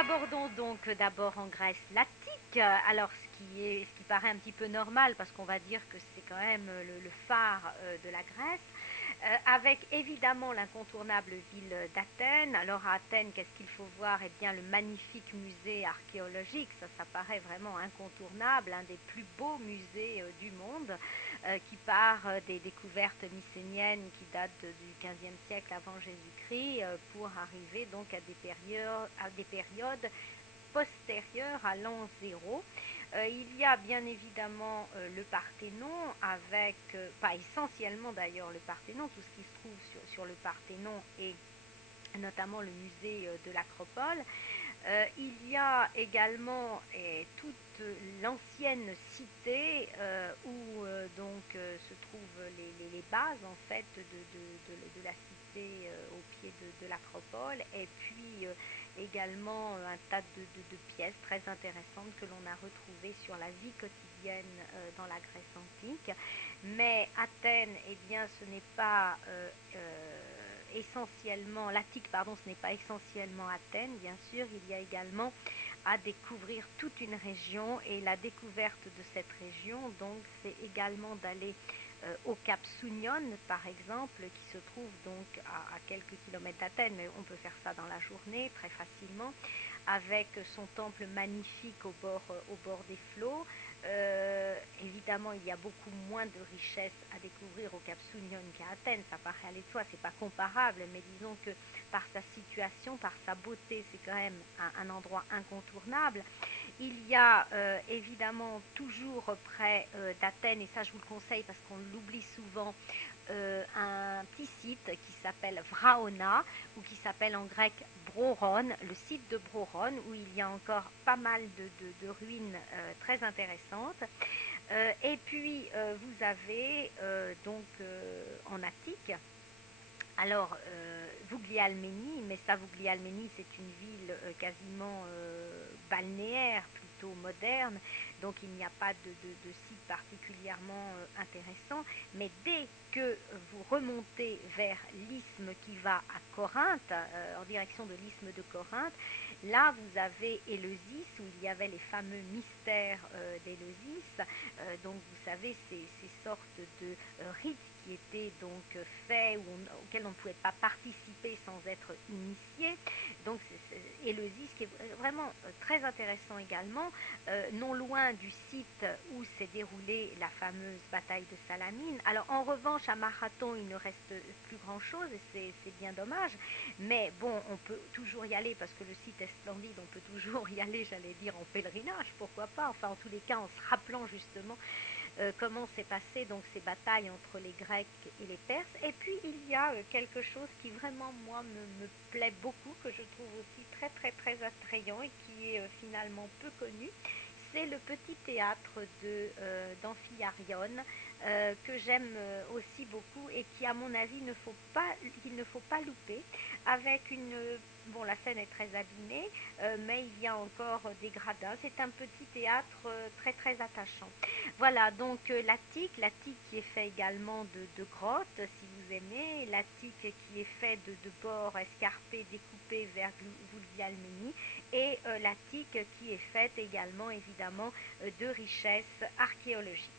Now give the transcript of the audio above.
abordons donc d'abord en Grèce l'Attique. Alors, ce qui paraît un petit peu normal, parce qu'on va dire que c'est quand même le phare de la Grèce, avec évidemment l'incontournable ville d'Athènes. Alors à Athènes, qu'est-ce qu'il faut voir? Eh bien, le magnifique musée archéologique, ça paraît vraiment incontournable, un des plus beaux musées du monde, qui part des découvertes mycéniennes qui datent du XVe siècle avant Jésus-Christ, pour arriver donc à des périodes postérieures à l'an zéro. Il y a bien évidemment le Parthénon avec, pas essentiellement d'ailleurs le Parthénon, tout ce qui se trouve sur le Parthénon et notamment le musée de l'Acropole. Il y a également toute l'ancienne cité où donc se trouvent les bases en fait de la cité au pied de l'Acropole, et puis également un tas de pièces très intéressantes que l'on a retrouvées sur la vie quotidienne dans la Grèce antique. Mais Athènes, eh bien, ce n'est pas essentiellement, l'Attique, pardon, ce n'est pas essentiellement Athènes, bien sûr, il y a également à découvrir toute une région, et la découverte de cette région, donc, c'est également d'aller au Cap Sounion, par exemple, qui se trouve donc à quelques kilomètres d'Athènes, mais on peut faire ça dans la journée très facilement, avec son temple magnifique au bord des flots. Évidemment, il y a beaucoup moins de richesses à découvrir au Cap Sounion qu'à Athènes, ça paraît aller de soi, c'est pas comparable, mais disons que par sa situation, par sa beauté, c'est quand même un endroit incontournable. Il y a évidemment toujours près d'Athènes, et ça je vous le conseille parce qu'on l'oublie souvent, un petit site qui s'appelle Vraona, ou qui s'appelle en grec Broron, le site de Broron, où il y a encore pas mal de ruines très intéressantes. Et puis vous avez donc en Attique, alors, Vouglialménie, mais ça, Vouglialménie, c'est une ville quasiment balnéaire, plutôt moderne, donc il n'y a pas de site particulièrement intéressant. Mais dès que vous remontez vers l'isthme qui va à Corinthe, en direction de l'isthme de Corinthe, là vous avez Éleusis, où il y avait les fameux mystères d'Éleusis. Donc vous savez, ces sortes de rites qui étaient donc faits, auxquels on ne pouvait pas participer sans être initié. Donc Éleusis, qui est vraiment très intéressant également, non loin du site où s'est déroulée la fameuse bataille de Salamine. Alors en revanche, à Marathon, il ne reste plus grand chose, et c'est bien dommage, mais bon, on peut toujours y aller parce que le site est splendide, on peut toujours y aller, j'allais dire, en pèlerinage, pourquoi pas, enfin en tous les cas en se rappelant justement comment s'est passé donc ces batailles entre les Grecs et les Perses. Et puis il y a quelque chose qui vraiment moi me plaît beaucoup, que je trouve aussi très très très attrayant et qui est finalement peu connu. C'est le petit théâtre d'Amphilarion, que j'aime aussi beaucoup, et qui à mon avis qu'il ne faut pas louper, avec bon, la scène est très abîmée, mais il y a encore des gradins. C'est un petit théâtre très très attachant. Voilà, donc l'Attique qui est fait également de grottes, si vous aimez, l'Attique qui est fait de bords escarpés découpés vers Vouglialménie, et l'Attique qui est faite également évidemment de richesses archéologiques.